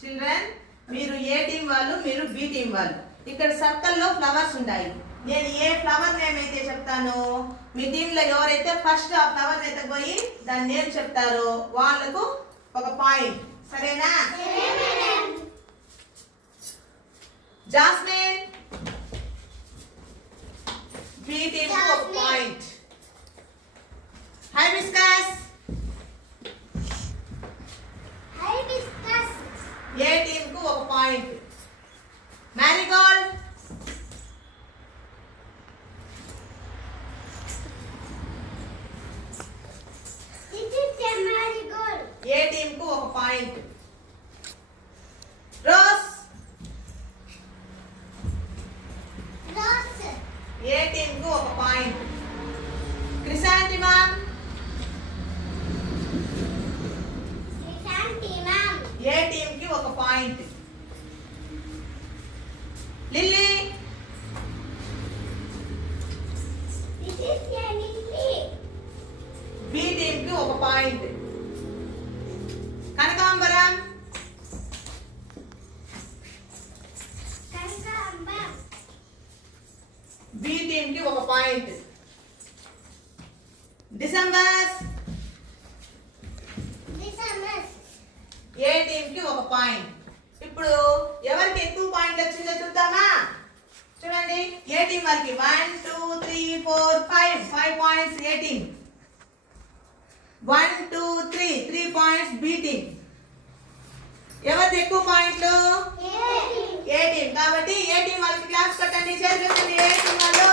చిల్డ్రన్, మీరు ఏ టీం వాళ్ళు, మీరు బి టీం వాళ్ళు. ఇక్కడ సర్కిల్లో ఫ్లవర్స్ ఉన్నాయి. నేను ఏ ఫ్లవర్ నేమ్ అయితే చెప్తాను, మీ టీంలో ఎవరైతే ఫస్ట్ ఆ ఫ్లవర్ అయితే పోయి దాని నేమ్ చెప్తారో వాళ్ళకు ఒక పాయింట్. సరేనా? జాస్మిన్, బి టీం కు ఒక పాయింట్. హైబిస్కస్, ఏ టీం కు ఒక పాయింట్. మ్యారీగోల్డ్, ఏ టీం కు ఒక పాయింట్. రోజ్, ఏ టీం కు ఒక పాయింట్. క్రిసాంటిమమ్, ఏ టీం కి ఒక పాయింట్. లిల్లీ, బి టీం కి ఒక పాయింట్. కనకాంబరం, బి టీం కి ఒక పాయింట్. డిసెంబర్, ఏ టీం కి ఒక పాయింట్. ఇప్పుడు ఎవరికి ఎక్కువ పాయింట్లు వచ్చిందో చూద్దామా? చూడండి, ఏ టీం వారికి 1 2 3 4 5 points A team. 1 2 3 points B team. ఎవరికి ఎక్కువ పాయింట్లు? A team. కాబట్టి ఏ టీం వాళ్ళకి క్లాస్ కట్టండి, చేసి ఏ టీం వాళ్ళు